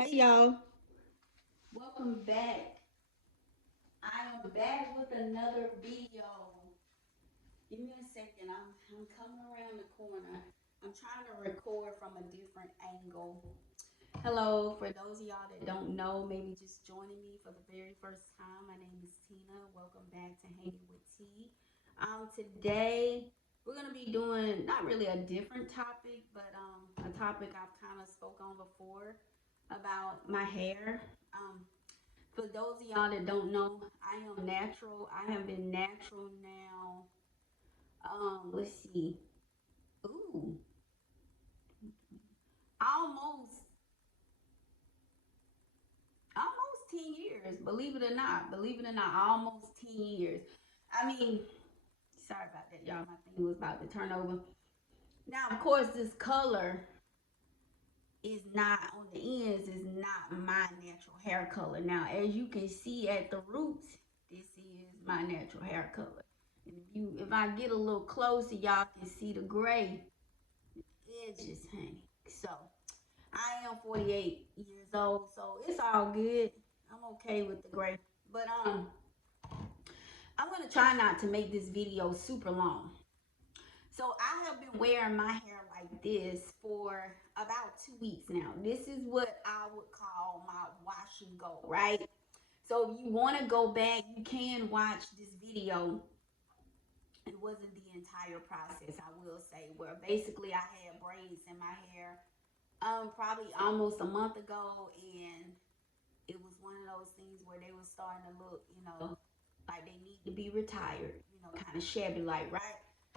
Hey y'all, welcome back. I am back with another video. Give me a second. I'm coming around the corner. I'm trying to record from a different angle. Hello, for those of y'all that don't know, maybe just joining me for the very first time. My name is Tina. Welcome back to Hanging with T. Today we're gonna be doing not really a different topic, but a topic I've kind of spoke on before about my hair. Um, For those of y'all that don't know, I am natural. I have been natural now. Let's see. Ooh, almost almost 10 years. Believe it or not. Believe it or not, almost 10 years. I mean, sorry about that, y'all. My thing was about to turn over. Now, of course, this color is not on the ends, is not my natural hair color. Now, as you can see at the roots, this is my natural hair color. And if I get a little closer, y'all can see the gray edges, honey. So I am 48 years old, so it's all good. I'm okay with the gray. But I'm gonna try not to make this video super long. So I have been wearing my hair like this for about 2 weeks now. This is what I would call my wash and go, right? So if you want to go back, you can watch this video. It wasn't the entire process, I will say, where basically I had braids in my hair probably almost a month ago, and it was one of those things where they were starting to look, like they need to be retired, kind of shabby like, right?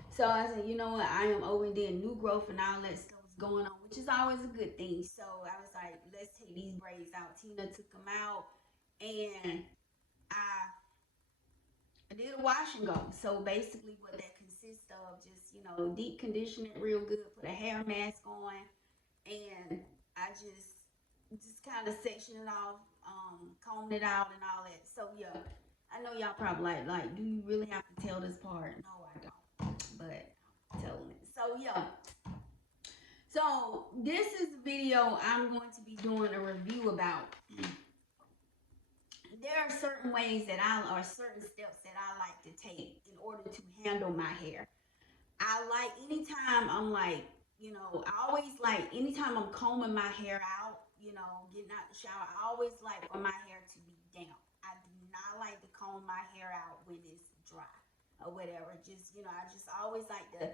So I said, you know what, I am over there, new growth and all that stuff was going on, which is always a good thing. So I was like, let's take these braids out. Tina took them out, and I did a wash and go. So basically, what that consists of, just deep condition it real good, put a hair mask on, and I just kind of section it off, comb it out and all that. So yeah, I know y'all probably like, do you really have to tell this part? No, I don't, but I'm telling it. So yeah, so this is the video I'm going to be doing a review about. There are certain ways that or certain steps that I like to take in order to handle my hair. I like anytime I'm like, I always like anytime I'm combing my hair out, getting out the shower, I always like for my hair to be damp. I do not like to comb my hair out when it's dry or whatever. Just, I just always like to,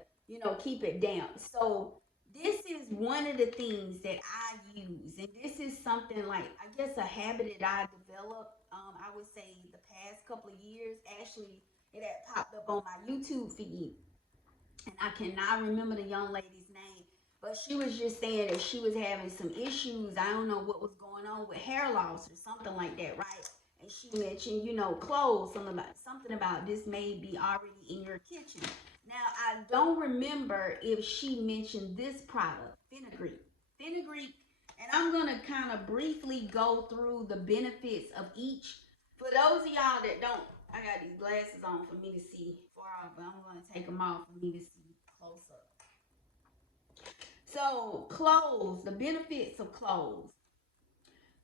keep it damp. So this is one of the things that I use, and this is something like, I guess, a habit that I developed, I would say the past couple of years. Actually, it had popped up on my YouTube feed, and I cannot remember the young lady's name, but she was just saying that she was having some issues. I don't know what was going on with hair loss or something like that, right? And she mentioned, clothes, something about this may be already in your kitchen. Now I don't remember if she mentioned this product, fenugreek. Fenugreek, and I'm gonna kind of briefly go through the benefits of each. For those of y'all that don't, I got these glasses on for me to see far off, but I'm going to take them off for me to see close up. So, cloves, the benefits of cloves.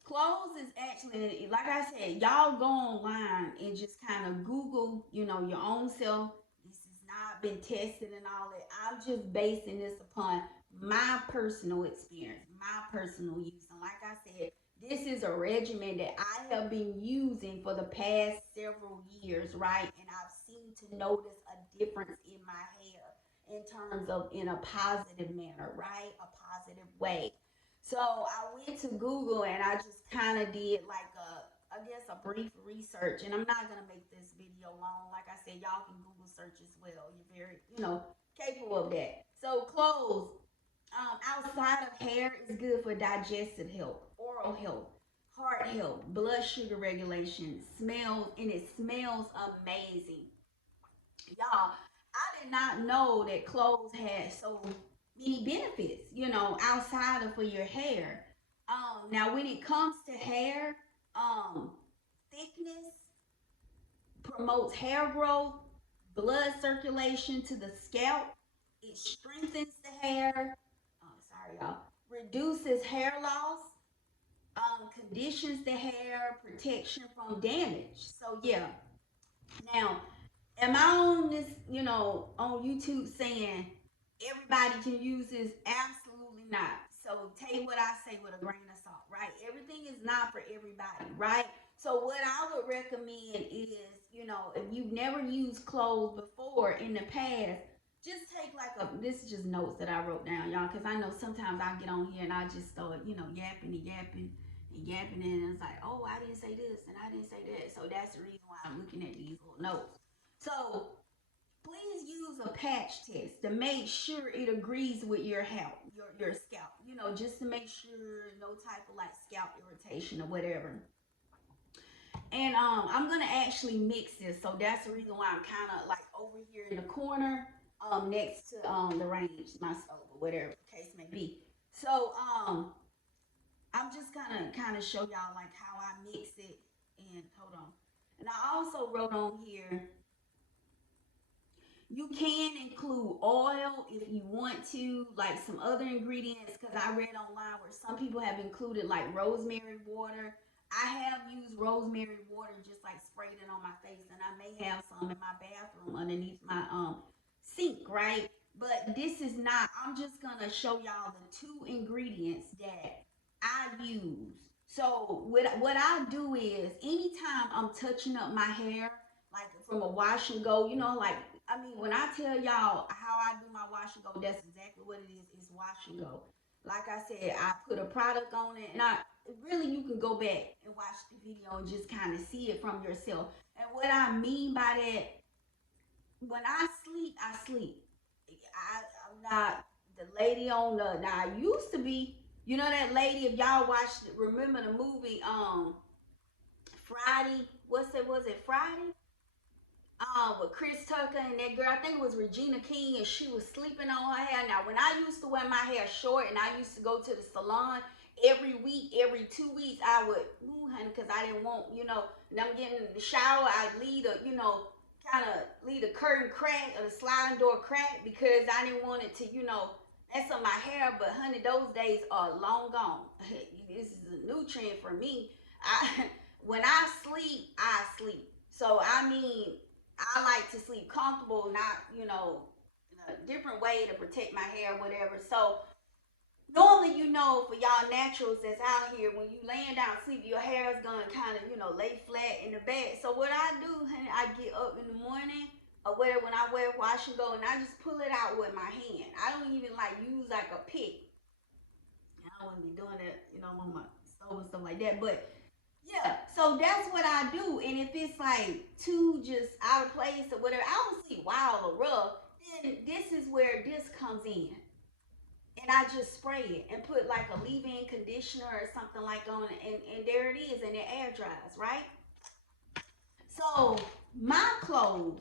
Cloves is actually, like I said, y'all go online and just kind of Google, your own self. This has not been tested and all that. I'm just basing this upon my personal experience, my personal use. And like I said, this is a regimen that I have been using for the past several years, right? And I've seen to notice a difference in my hair in terms of in a positive manner, right? A positive way. So I went to Google and I just kind of did like I guess a brief research. And I'm not gonna make this video long. Like I said, y'all can Google search as well. You're very, capable of that. So clothes, outside of hair, is good for digestive health, oral health, heart health, blood sugar regulation, smells, and it smells amazing. Y'all, I did not know that cloves had so many benefits, outside of for your hair. Now when it comes to hair, thickness, promotes hair growth, blood circulation to the scalp. It strengthens the hair. Oh, sorry, y'all. Reduces hair loss. conditions the hair, protection from damage. So yeah. Now, am I on this, on YouTube saying everybody can use this? Absolutely not. So take what I say with a grain of salt, right? Everything is not for everybody, right? So what I would recommend is, if you've never used cloves before in the past, just take like this is just notes that I wrote down, y'all, because I know sometimes I get on here and I just start, yapping and yapping and yapping, and it's like, oh, I didn't say this and I didn't say that. So that's the reason why I'm looking at these little notes. So please use a patch test to make sure it agrees with your health, your scalp. Just to make sure no type of like scalp irritation or whatever. And I'm gonna actually mix this, so that's the reason why I'm kind of like over here in the corner, next to the range, my stove or whatever the case may be. So I'm just gonna kind of show y'all like how I mix it. And hold on. And I also wrote on here, you can include oil if you want to, like some other ingredients, because I read online where some people have included like rosemary water. I have used rosemary water, just like sprayed it on my face, and I may have some in my bathroom underneath my sink, right? But this is not, I'm just gonna show y'all the two ingredients that I use. So what I do is anytime I'm touching up my hair, like from a wash and go, like, I mean, when I tell y'all how I do my wash and go, that's exactly what it is. It's wash and go. Like I said, I put a product on it, and I really, you can go back and watch the video and just kind of see it from yourself. And what I mean by that, when I sleep, I sleep. I'm not the lady on the. Now I used to be. That lady. If y'all watched, remember the movie Friday? What's it? Was it Friday? With Chris Tucker and that girl, I think it was Regina King, and she was sleeping on her hair. Now, when I used to wear my hair short and I used to go to the salon every week, every 2 weeks, I would, ooh, honey, because I didn't want, and I'm getting in the shower, I'd leave a, kind of leave the curtain crack or the sliding door crack because I didn't want it to, mess up my hair. But, honey, those days are long gone. This is a new trend for me. When I sleep, I sleep. So, I mean, I like to sleep comfortable, not, in a different way to protect my hair, whatever. So normally, for y'all naturals that's out here, when you laying down sleep, your hair is gonna kind of, lay flat in the back. So what I do, honey, I get up in the morning or whatever when I wear wash and go, and I just pull it out with my hand. I don't even like use like a pick. I wouldn't be doing that, on my stove and stuff like that. But yeah, so that's what I do. And if it's like too just out of place or whatever, I don't see wild or rough, then this is where this comes in. And I just spray it and put like a leave-in conditioner or something like on it, and there it is, and it air dries, right? So my clothes,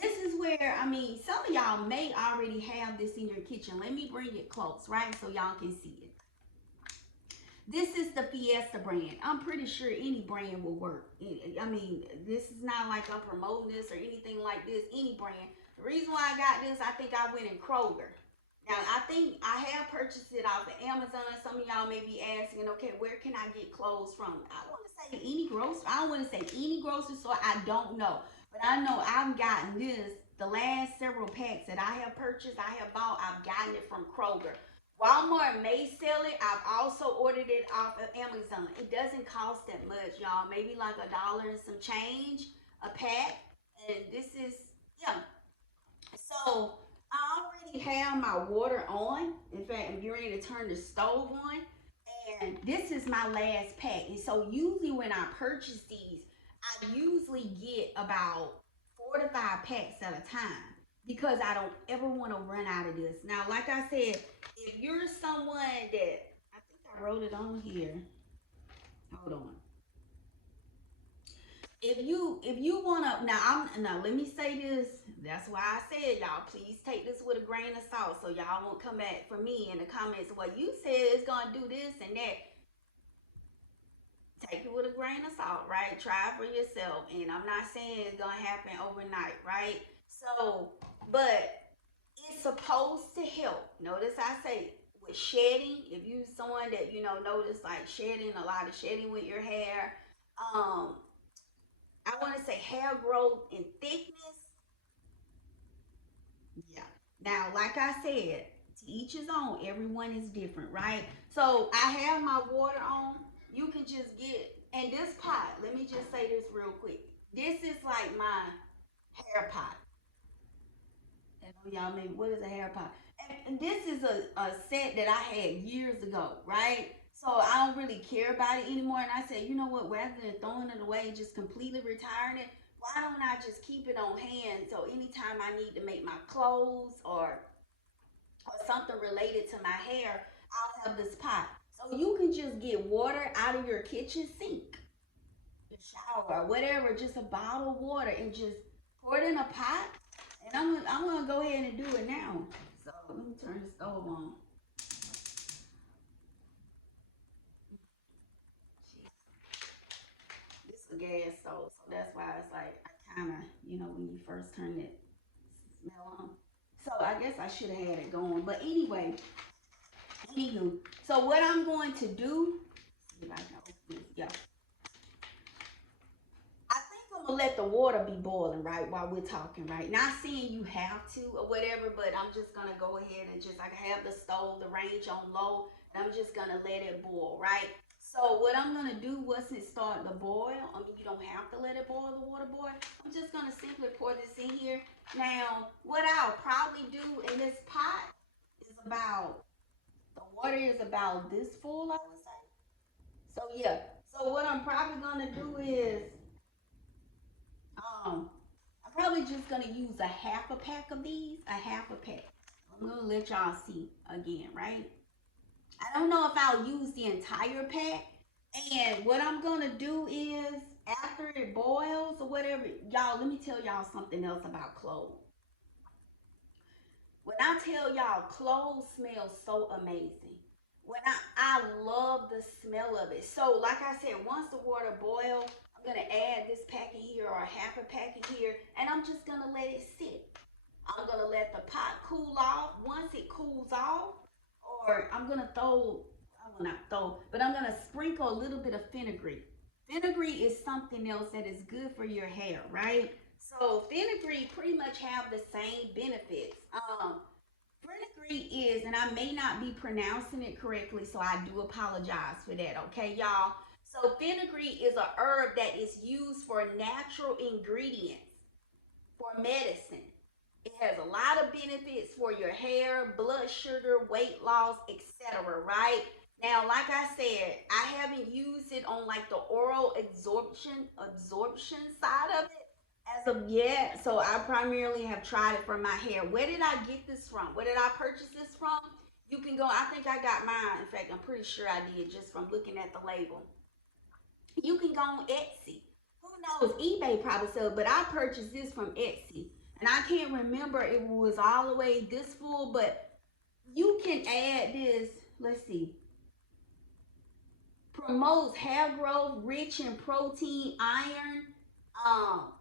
this is where, I mean, some of y'all may already have this in your kitchen. Let me bring it close, right? So y'all can see it. This is the Fiesta brand. I'm pretty sure any brand will work. I mean, this is not like I'm promoting this or anything like this. Any brand. The reason why I got this, I think I went in Kroger. Now, I think I have purchased it off of Amazon. Some of y'all may be asking, okay, where can I get clothes from? I want to say any grocery. I don't want to say any grocery store. I don't know. But I know I've gotten this. The last several packs that I have purchased, I have bought, I've gotten it from Kroger. Walmart may sell it. I've also ordered it off of Amazon. It doesn't cost that much, y'all. Maybe like $1 and some change a pack. And this is, yeah. So I already have my water on. In fact, I'm getting ready to turn the stove on. And this is my last pack. And so usually when I purchase these, I usually get about 4 to 5 packs at a time because I don't ever want to run out of this. Now, like I said, if you're someone that, I think I wrote it on here. Hold on. If you wanna, now let me say this. That's why I said, y'all, please take this with a grain of salt, so y'all won't come back for me in the comments. Well, you said it's gonna do this and that. Take it with a grain of salt, right? Try it for yourself. And I'm not saying it's gonna happen overnight, right? So, but it's supposed to help. Notice I say with shedding. If you're someone that, you know, notice like shedding, a lot of shedding with your hair, um, I want to say hair growth and thickness. Yeah. Now, like I said, to each his own. Everyone is different, right? So I have my water on. You can just get, and this pot, let me just say this real quick. This is like my hair pot. And y'all maybe, what is a hair pot? And this is a set that I had years ago, right? So I don't really care about it anymore. And I said, you know what, rather than throwing it away and just completely retiring it, why don't I just keep it on hand so anytime I need to make my clothes or something related to my hair, I'll have this pot. So you can just get water out of your kitchen sink, the shower, or whatever, just a bottle of water and just pour it in a pot. And I'm gonna go ahead and do it now. So let me turn the stove on. This is a gas stove, so that's why it's like I kind of, you know, when you first turn it, smell on. So I guess I should have had it going, but anyway, anywho. So what I'm going to do, if I can open this, yeah. I think I'm gonna let the water be boiling right while we're talking, right? Not saying you have to or whatever, but I'm just gonna go ahead and just like have the stove, the range on low, and I'm just gonna let it boil, right? So what I'm gonna do once it start to boil, I mean you don't have to let it boil, the water boil. I'm just gonna simply pour this in here. Now, what I'll probably do in this pot is about the water is about this full, I would say. So yeah. So what I'm probably gonna do is I'm probably just gonna use a half a pack of these, a half a pack. I'm gonna let y'all see again, right? I don't know if I'll use the entire pack. And what I'm gonna do is after it boils or whatever, y'all, let me tell y'all something else about cloves. When I tell y'all cloves smell so amazing. I love the smell of it. So like I said, once the water boils, I'm gonna add this pack in here or half a pack in here, and I'm just gonna let it sit. I'm gonna let the pot cool off. Once it cools off, or I'm gonna throw, I will not throw, but I'm gonna sprinkle a little bit of fenugreek. Fenugreek is something else that is good for your hair, right? So fenugreek pretty much have the same benefits. Fenugreek is, and I may not be pronouncing it correctly, so I do apologize for that, okay, y'all? So fenugreek is a herb that is used for natural ingredients for medicine. It has a lot of benefits for your hair, blood sugar, weight loss, etc. Right? Now, like I said, I haven't used it on like the oral absorption side of it as of yet. So I primarily have tried it for my hair. Where did I get this from? Where did I purchase this from? You can go, I think I got mine. In fact, I'm pretty sure I did just from looking at the label. You can go on Etsy. Who knows? eBay probably sells, but I purchased this from Etsy. And I can't remember if it was all the way this full, but you can add this. Let's see. Promotes hair growth, rich in protein, iron, um,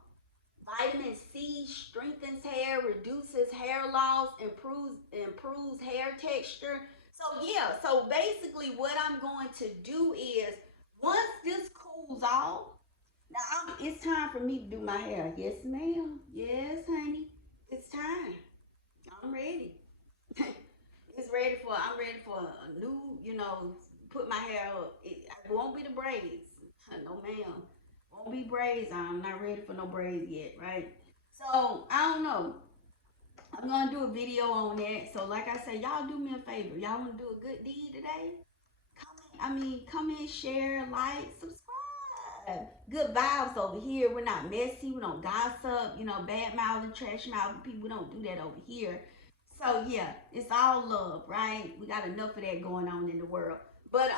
vitamin C, strengthens hair, reduces hair loss, improves hair texture. So yeah, so basically what I'm going to do is once this cools off, now it's time for me to do my hair. Yes, ma'am. Yes, honey. It's time. I'm ready. I'm ready for a new, you know, put my hair up. It won't be the braids. No, ma'am. Won't be braids. I'm not ready for no braids yet, right? So, I don't know. I'm going to do a video on that. So, like I said, y'all do me a favor. Y'all want to do a good deed today? Comment, share, like, subscribe. Good vibes over here. We're not messy. We don't gossip. You know, bad mouthing, trash mouthing people. We don't do that over here. So yeah, it's all love, right? We got enough of that going on in the world. But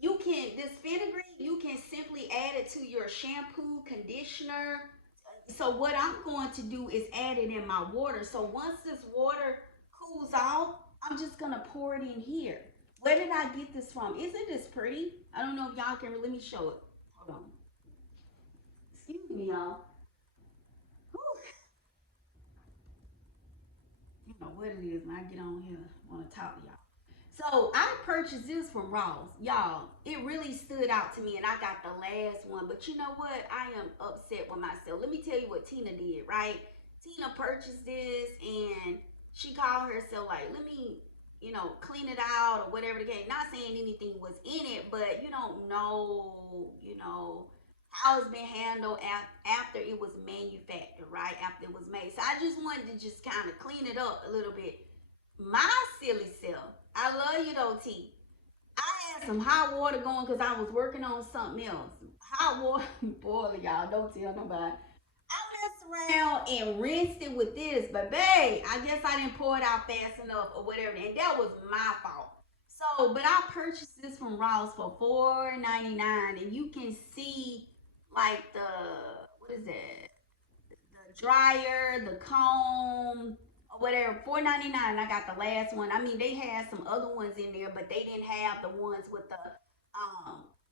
you can this fenugreek. You can simply add it to your shampoo, conditioner. So what I'm going to do is add it in my water. So once this water cools off, I'm just gonna pour it in here. Where did I get this from? Isn't this pretty? I don't know if y'all can. Let me show it. Hold on. Excuse me, y'all. Whew. You know what it is when I get on here. want to talk to y'all. So I purchased this from Ross. Y'all, it really stood out to me and I got the last one. But you know what? I am upset with myself. Let me tell you what Tina did, right? Tina purchased this and she called herself like, let me, clean it out or whatever the case. Not saying anything was in it, but you don't know, how it's been handled after it was manufactured, right? After it was made. So I just wanted to just kind of clean it up a little bit. My silly self. I love you though, T. I had some hot water going because I was working on something else. Hot water boiling, y'all. Don't tell nobody. I messed around and rinsed it with this, but babe, I guess I didn't pour it out fast enough or whatever, and that was my fault. So, but I purchased this from Ross for $4.99, and you can see like the what is that? The dryer, the comb, or whatever. $4.99. I got the last one. I mean, they had some other ones in there, but they didn't have the ones with the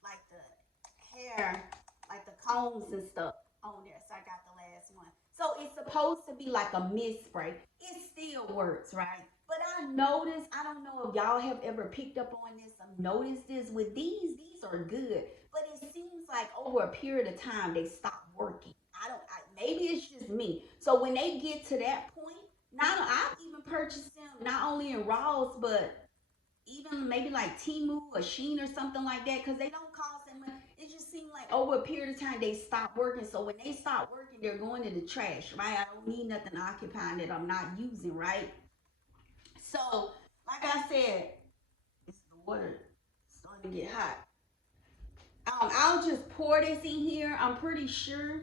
like the hair, like the combs and stuff on there. So I got the last one. So it's supposed to be like a mist spray. It still works, right? But I noticed, I don't know if y'all have ever picked up on this or noticed this with these are good. But it seems like over a period of time they stop working. Maybe it's just me. So when they get to that point, not I've even purchased them not only in Ross, but even maybe like Timu or Sheen or something like that, because they don't cost that much. It just seems like over a period of time they stop working. So when they stop working, they're going in the trash, right? I don't need nothing occupying that I'm not using, right? So, like I said, it's the water starting to get hot. I'll just pour this in here. I'm pretty sure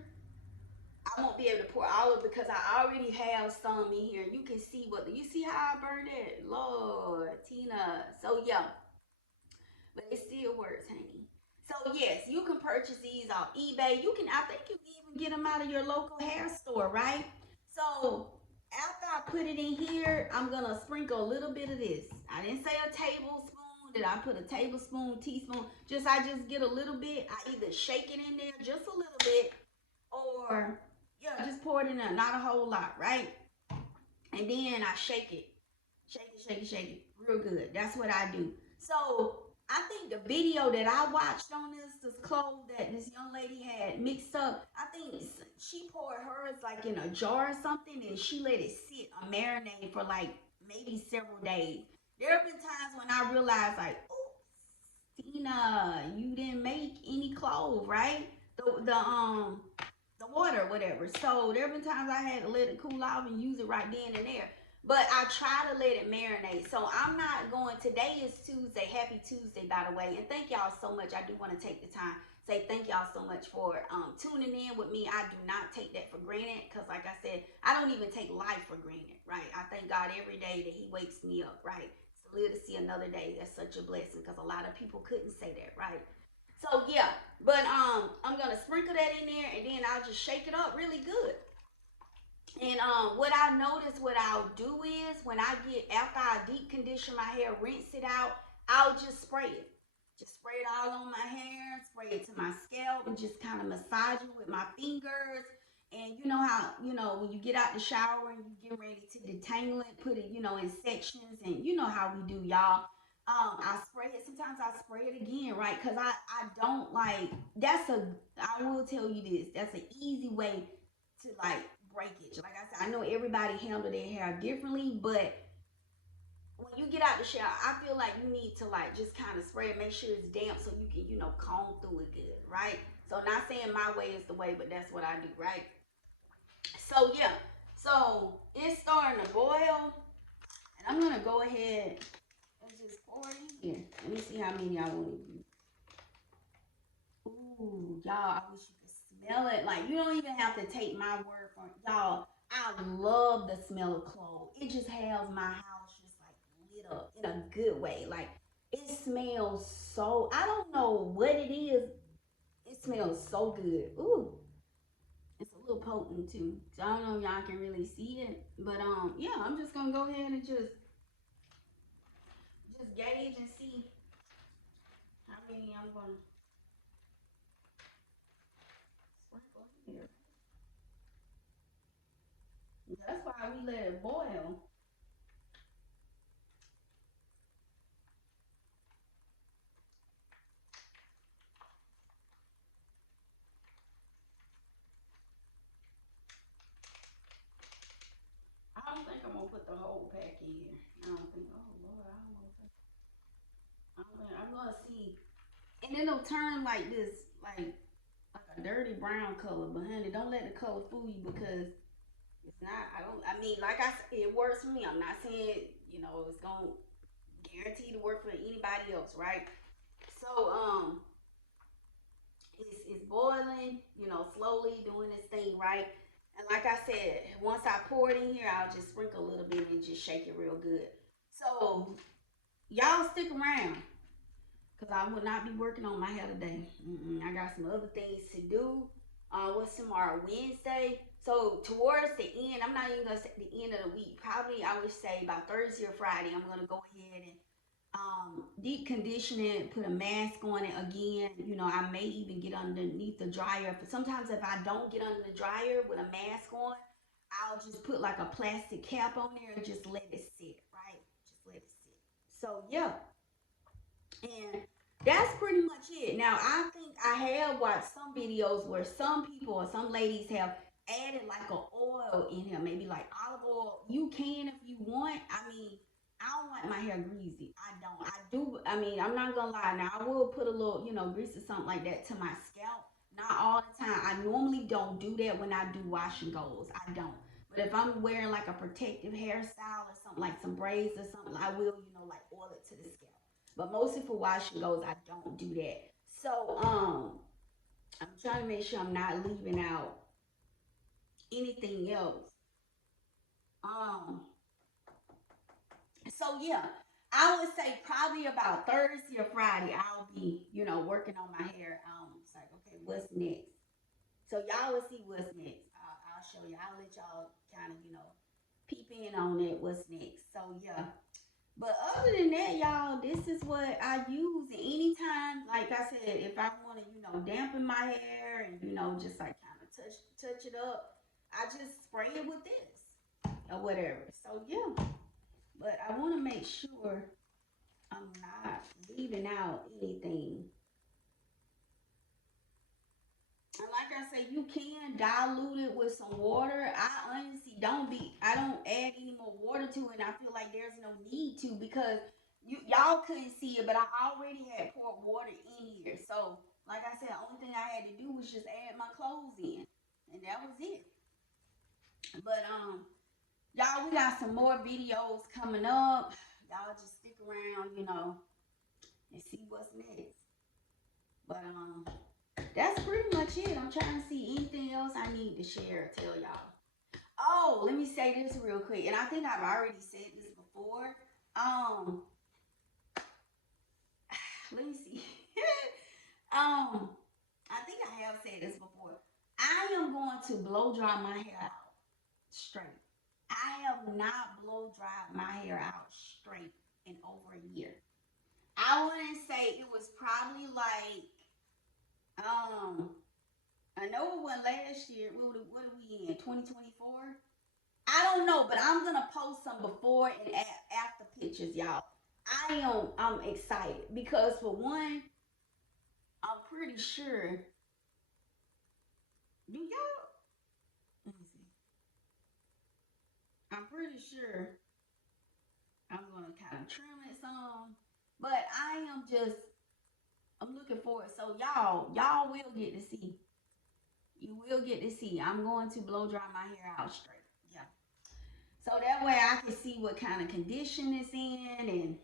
I won't be able to pour all of it because I already have some in here. You can see you see how I burned it, Lord Tina. So yeah, but it still works, honey. So yes, you can purchase these on eBay. You can, I think you can even get them out of your local hair store, right? So after I put it in here, I'm gonna sprinkle a little bit of this. I didn't say a tablespoon. Did I put a tablespoon, teaspoon? I just get a little bit. I either shake it in there just a little bit, or yeah, just pour it in there, not a whole lot, right? And then I shake it, real good. That's what I do. So I think the video that I watched on this clove that this young lady had mixed up, I think she poured hers like in a jar or something, and she let it sit or marinate for like maybe several days. There have been times when I realized like, oh, Tina, you didn't make any clove, right? The water, whatever. So there have been times I had to let it cool off and use it right then and there. But I try to let it marinate. So I'm not going. Today is Tuesday. Happy Tuesday, by the way. And thank y'all so much. I do want to take the time say thank y'all so much for tuning in with me. I do not take that for granted because, like I said, I don't even take life for granted, right? I thank God every day that He wakes me up, right? To live to see another day. That's such a blessing because a lot of people couldn't say that, right? So yeah, but I'm gonna sprinkle that in there and then I'll just shake it up really good. And what I notice, what I'll do is when I get after I deep condition my hair, rinse it out, I'll just spray it. Just spray it all on my hair, spray it to my scalp, and just kind of massage it with my fingers. And you know how when you get out the shower and you get ready to detangle it, put it in sections, and you know how we do, y'all. I spray it. Sometimes I spray it again, right? Because I don't like. I will tell you this. That's an easy way to like breakage. Like I said, I know everybody handle their hair differently, but when you get out the shower, I feel like you need to like just kind of spray it, make sure it's damp so you can, comb through it good, right? So not saying my way is the way, but that's what I do, right? So yeah. So it's starting to boil. And I'm gonna go ahead and just pour it in here. Let me see how many I want to use. Ooh, y'all, I wish you could smell it. Like, you don't even have to take my word for it. Y'all, I love the smell of clove. It just has my house just like lit up in a good way. Like, it smells so, I don't know what it is. It smells so good. Ooh, it's a little potent too. So I don't know if y'all can really see it. But yeah, I'm just gonna go ahead and just gauge and see how many I'm gonna sprinkle here. That's why we let it boil. 4-pack in here. I don't think, oh Lord, I don't know if I'm gonna see. And it'll turn like this, like a dirty brown color. But honey, don't let the color fool you because it's not. I mean, like I said, it works for me. I'm not saying it's gonna guarantee to work for anybody else, right? So it's boiling, slowly doing this thing, right? And like I said, once I pour it in here, I'll just sprinkle a little bit and just shake it real good. So y'all stick around because I will not be working on my hair today. I got some other things to do. What's tomorrow? Wednesday. So towards the end, I'm not even gonna say the end of the week. Probably I would say about Thursday or Friday. I'm gonna go ahead and deep condition it, put a mask on it again. I may even get underneath the dryer. But sometimes if I don't get under the dryer with a mask on, I'll just put like a plastic cap on there and just let it sit, right? Just let it sit. So yeah, and that's pretty much it. Now, I think I have watched some videos where some people or some ladies have added like a oil in here, maybe like olive oil. You can if you want. I mean, I don't like my hair greasy. I don't. I do. I mean, I'm not gonna lie. Now, I will put a little, grease or something like that to my scalp. Not all the time. I normally don't do that when I do wash and goes. I don't. But if I'm wearing like a protective hairstyle or something like some braids or something, I will, like oil it to the scalp. But mostly for washing goes, I don't do that. So I'm trying to make sure I'm not leaving out anything else. Um, so yeah, I would say probably about Thursday or Friday I'll be, working on my hair. It's like okay, what's next? So y'all will see what's next. I'll show you. I'll let y'all kind of, peep in on it. What's next? So yeah, but other than that, y'all, this is what I use. And anytime, like I said, if I want to, dampen my hair and just like kind of touch it up, I just spray it with this or whatever. So yeah, but I want to make sure I'm not leaving out anything. And like I say, you can dilute it with some water. I honestly I don't add any more water to it. And I feel like there's no need to because y'all couldn't see it, but I already had poured water in here. So like I said, the only thing I had to do was just add my clothes in. And that was it. But y'all, we got some more videos coming up. Y'all just stick around, and see what's next. But that's pretty much it. I'm trying to see anything else I need to share, tell y'all. Oh, let me say this real quick, and I think I've already said this before. Um, let me see. I think I have said this before. I am going to blow dry my hair out straight. I have not blow dried my hair out straight in over a year. I wouldn't say it was probably like um I know it went last year. What are we in? 2024? I don't know, but I'm gonna post some before and after pictures, y'all. I'm excited because for one, I'm pretty sure. Do y'all? Let me see. I'm pretty sure I'm gonna kind of trim it some, but I'm looking forward. So y'all will get to see. You will get to see. I'm going to blow dry my hair out straight. Yeah. So that way I can see what kind of condition it's in and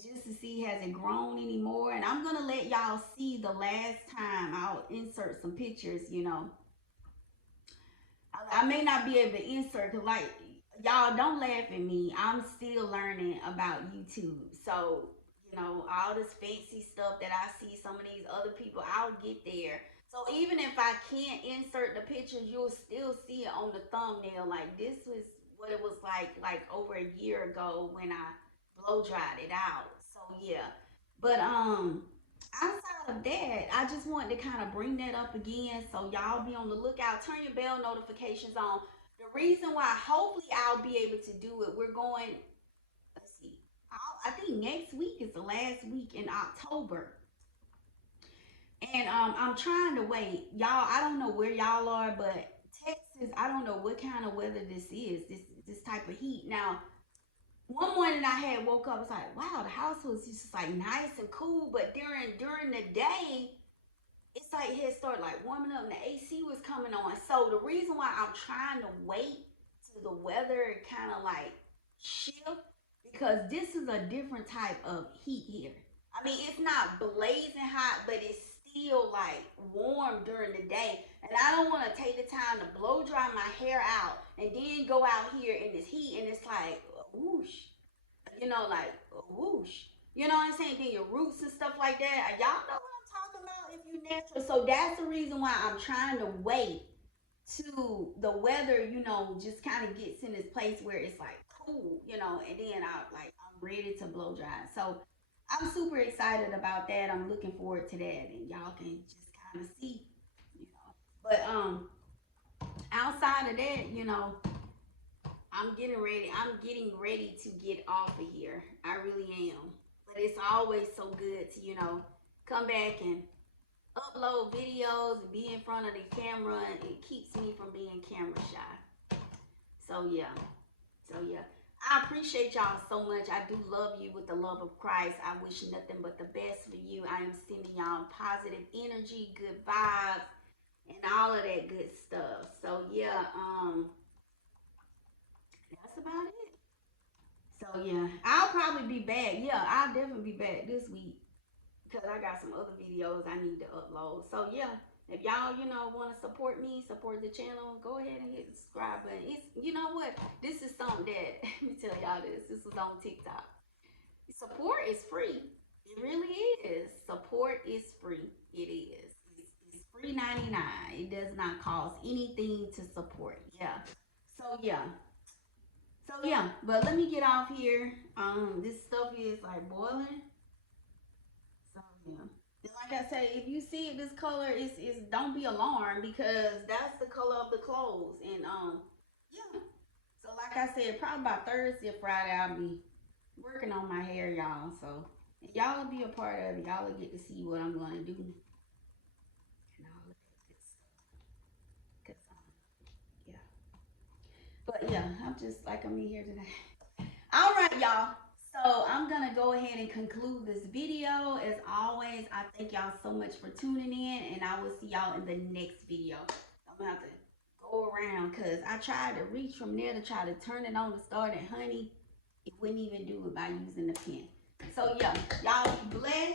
just to see has it grown anymore. And I'm gonna let y'all see the last time. I'll insert some pictures, I may not be able to insert because like y'all don't laugh at me. I'm still learning about YouTube. So, all this fancy stuff that I see some of these other people, I'll get there. So even if I can't insert the pictures, you'll still see it on the thumbnail. Like this was what it was like over a year ago when I blow dried it out. So yeah. But outside of that, I just wanted to kind of bring that up again. So y'all be on the lookout. Turn your bell notifications on. The reason why hopefully I'll be able to do it, we're going, let's see, I think next week is the last week in October. And I'm trying to wait. Y'all, I don't know where y'all are, but Texas, I don't know what kind of weather this is. this type of heat. Now, one morning I had woke up, I was like, wow, the house was just like nice and cool, but during the day, it's like it had started like warming up and the AC was coming on. So the reason why I'm trying to wait till the weather kind of like shift, because this is a different type of heat here. I mean, it's not blazing hot, but it's still like warm during the day. And I don't want to take the time to blow dry my hair out and then go out here in this heat and it's like whoosh, like whoosh. You know what I'm saying? Then your roots and stuff like that. Y'all know what I'm talking about if you natural. So that's the reason why I'm trying to wait to the weather, just kind of gets in this place where it's like cool, and then I'm ready to blow dry. So I'm super excited about that. I'm looking forward to that, and y'all can just kind of see, you know. But outside of that, I'm getting ready to get off of here. I really am. But it's always so good to, come back and upload videos and be in front of the camera, and it keeps me from being camera shy. So yeah. So yeah. I appreciate y'all so much. I do love you with the love of Christ. I wish nothing but the best for you. I am sending y'all positive energy, good vibes, and all of that good stuff. So yeah, that's about it. So yeah, I'll probably be back. Yeah, I'll definitely be back this week because I got some other videos I need to upload. So yeah, if y'all want to support me, support the channel, go ahead and hit the subscribe button. It's what, this is something that let me tell y'all this. This was on TikTok. Support is free. It really is. Support is free. It is. It's free 99. It does not cost anything to support. Yeah. So yeah. So yeah, but let me get off here. This stuff is like boiling. So yeah. And like I said, if you see this color, is don't be alarmed because that's the color of the clothes. And yeah. So like I said, probably by Thursday or Friday I'll be working on my hair, y'all. So y'all will be a part of it. Y'all will get to see what I'm gonna do and all of that good stuff. Cause yeah. But yeah, I'm just like I'm in here today. All right, y'all. So I'm gonna go ahead and conclude this video. As always, I thank y'all so much for tuning in, and I will see y'all in the next video. I'm gonna have to go around because I tried to reach from there to try to turn it on to start it, honey. It wouldn't even do it by using the pen. So yeah, y'all be blessed,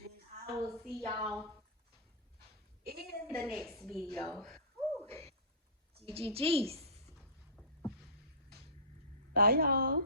and I will see y'all in the next video. Woo. GGG's. Bye, y'all.